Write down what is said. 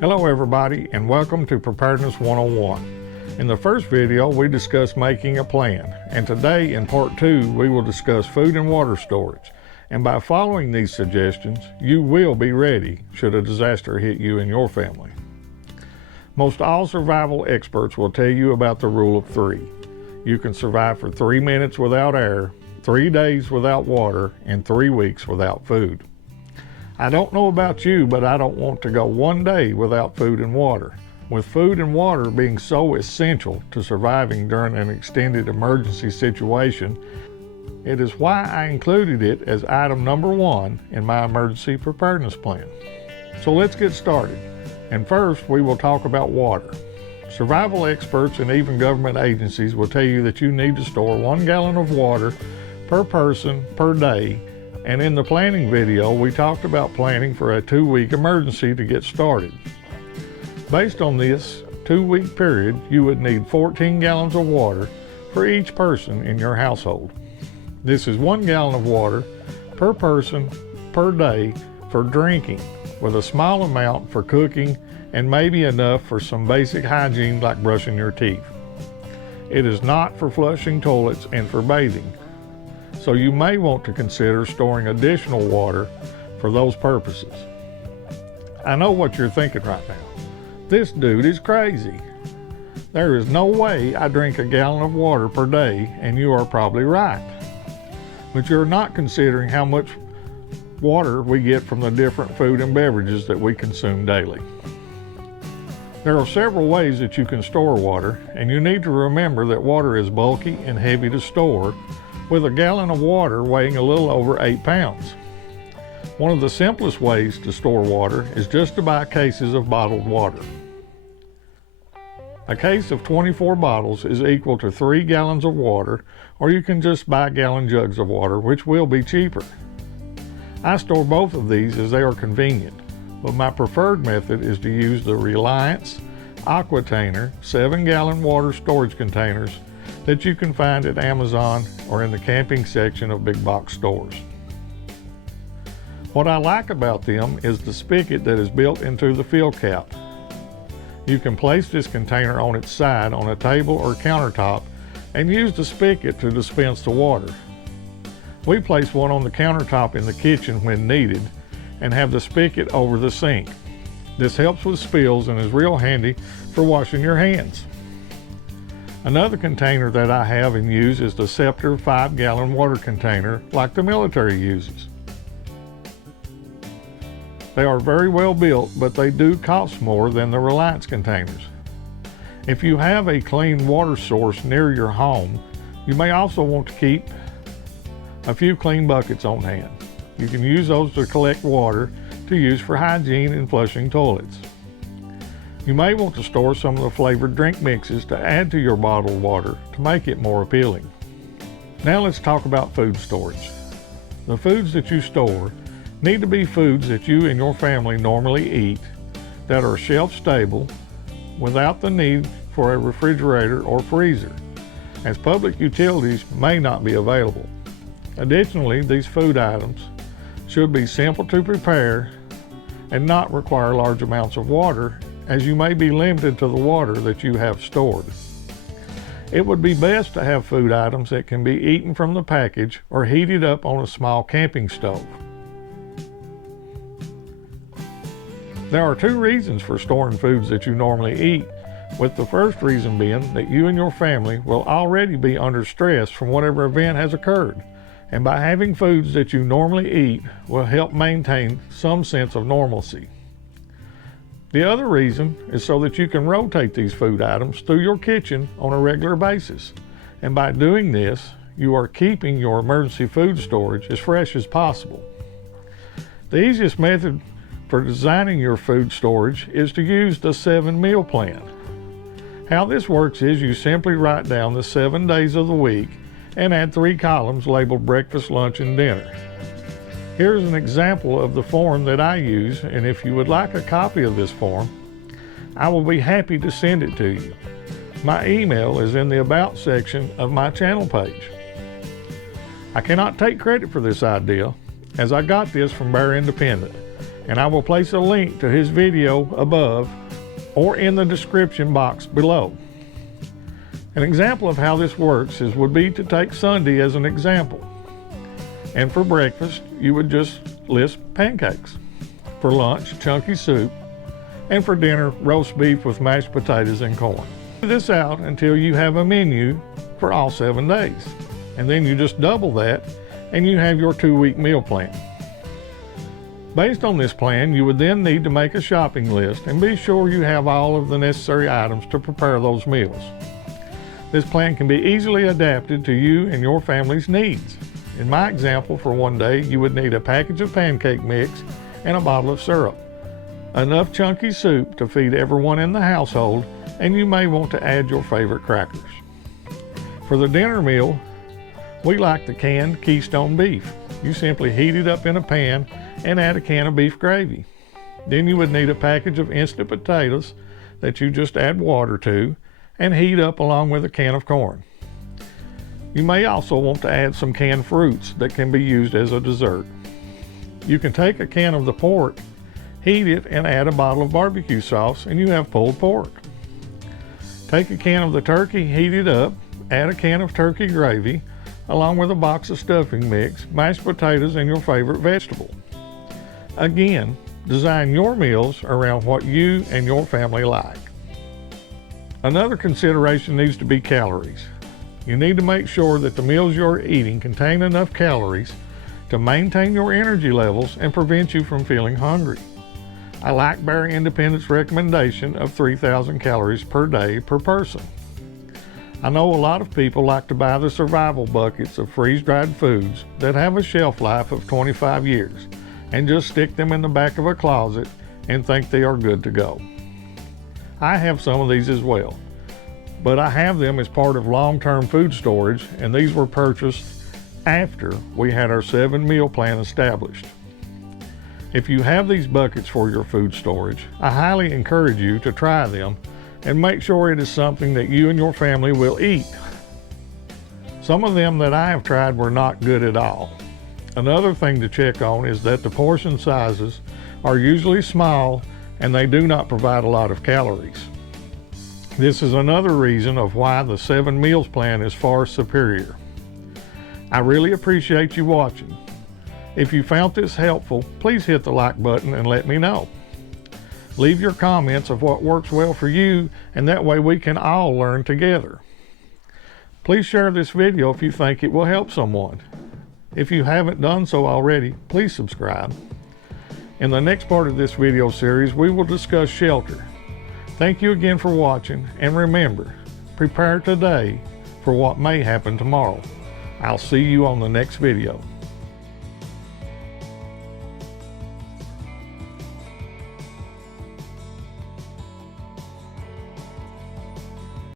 Hello everybody, and welcome to Preparedness 101. In the first video we discussed making a plan, and today in part 2 we will discuss food and water storage. And by following these suggestions, you will be ready should a disaster hit you and your family. Most all survival experts will tell you about the rule of 3. You can survive for 3 minutes without air, 3 days without water, and 3 weeks without food. I don't know about you, but I don't want to go 1 day without food and water. With food and water being so essential to surviving during an extended emergency situation, it is why I included it as item number 1 in my emergency preparedness plan. So let's get started. And first, we will talk about water. Survival experts and even government agencies will tell you that you need to store 1 gallon of water per person per day. And in the planning video, we talked about planning for a 2-week emergency to get started. Based on this 2-week period, you would need 14 gallons of water for each person in your household. This is 1 gallon of water per person per day for drinking, with a small amount for cooking and maybe enough for some basic hygiene like brushing your teeth. It is not for flushing toilets and for bathing, so you may want to consider storing additional water for those purposes. I know what you're thinking right now. This dude is crazy. There is no way I drink a gallon of water per day, and you are probably right. But you're not considering how much water we get from the different food and beverages that we consume daily. There are several ways that you can store water, and you need to remember that water is bulky and heavy to store, with a gallon of water weighing a little over 8 pounds. One of the simplest ways to store water is just to buy cases of bottled water. A case of 24 bottles is equal to 3 gallons of water, or you can just buy gallon jugs of water, which will be cheaper. I store both of these as they are convenient, but my preferred method is to use the Reliance Aquatainer 7-gallon water storage containers that you can find at Amazon or in the camping section of big box stores. What I like about them is the spigot that is built into the fill cap. You can place this container on its side on a table or countertop and use the spigot to dispense the water. We place one on the countertop in the kitchen when needed and have the spigot over the sink. This helps with spills and is real handy for washing your hands. Another container that I have and use is the Scepter 5-gallon water container like the military uses. They are very well built, but they do cost more than the Reliance containers. If you have a clean water source near your home, you may also want to keep a few clean buckets on hand. You can use those to collect water to use for hygiene and flushing toilets. You may want to store some of the flavored drink mixes to add to your bottled water to make it more appealing. Now let's talk about food storage. The foods that you store need to be foods that you and your family normally eat, that are shelf stable, without the need for a refrigerator or freezer, as public utilities may not be available. Additionally, these food items should be simple to prepare and not require large amounts of water, as you may be limited to the water that you have stored. It would be best to have food items that can be eaten from the package or heated up on a small camping stove. There are 2 reasons for storing foods that you normally eat, with the first reason being that you and your family will already be under stress from whatever event has occurred, and by having foods that you normally eat will help maintain some sense of normalcy. The other reason is so that you can rotate these food items through your kitchen on a regular basis. And by doing this, you are keeping your emergency food storage as fresh as possible. The easiest method for designing your food storage is to use the 7-meal plan. How this works is you simply write down the 7 days of the week and add 3 columns labeled breakfast, lunch, and dinner. Here's an example of the form that I use, and if you would like a copy of this form, I will be happy to send it to you. My email is in the About section of my channel page. I cannot take credit for this idea, as I got this from Bear Independent, and I will place a link to his video above or in the description box below. An example of how this works would be to take Sunday as an example. And for breakfast, you would just list pancakes. For lunch, chunky soup. And for dinner, roast beef with mashed potatoes and corn. Do this out until you have a menu for all 7 days. And then you just double that and you have your 2-week meal plan. Based on this plan, you would then need to make a shopping list and be sure you have all of the necessary items to prepare those meals. This plan can be easily adapted to you and your family's needs. In my example, for one day, you would need a package of pancake mix and a bottle of syrup, enough chunky soup to feed everyone in the household, and you may want to add your favorite crackers. For the dinner meal, we like the canned Keystone beef. You simply heat it up in a pan and add a can of beef gravy. Then you would need a package of instant potatoes that you just add water to and heat up along with a can of corn. You may also want to add some canned fruits that can be used as a dessert. You can take a can of the pork, heat it, and add a bottle of barbecue sauce, and you have pulled pork. Take a can of the turkey, heat it up, add a can of turkey gravy, along with a box of stuffing mix, mashed potatoes, and your favorite vegetable. Again, design your meals around what you and your family like. Another consideration needs to be calories. You need to make sure that the meals you're eating contain enough calories to maintain your energy levels and prevent you from feeling hungry. I like Barry Independent's recommendation of 3,000 calories per day per person. I know a lot of people like to buy the survival buckets of freeze-dried foods that have a shelf life of 25 years and just stick them in the back of a closet and think they are good to go. I have some of these as well, but I have them as part of long-term food storage, and these were purchased after we had our 7-meal plan established. If you have these buckets for your food storage, I highly encourage you to try them and make sure it is something that you and your family will eat. Some of them that I have tried were not good at all. Another thing to check on is that the portion sizes are usually small and they do not provide a lot of calories. This is another reason of why the 7 meals plan is far superior. I really appreciate you watching. If you found this helpful, please hit the like button and let me know. Leave your comments of what works well for you, and that way we can all learn together. Please share this video if you think it will help someone. If you haven't done so already, please subscribe. In the next part of this video series, we will discuss shelter. Thank you again for watching, and remember, prepare today for what may happen tomorrow. I'll see you on the next video.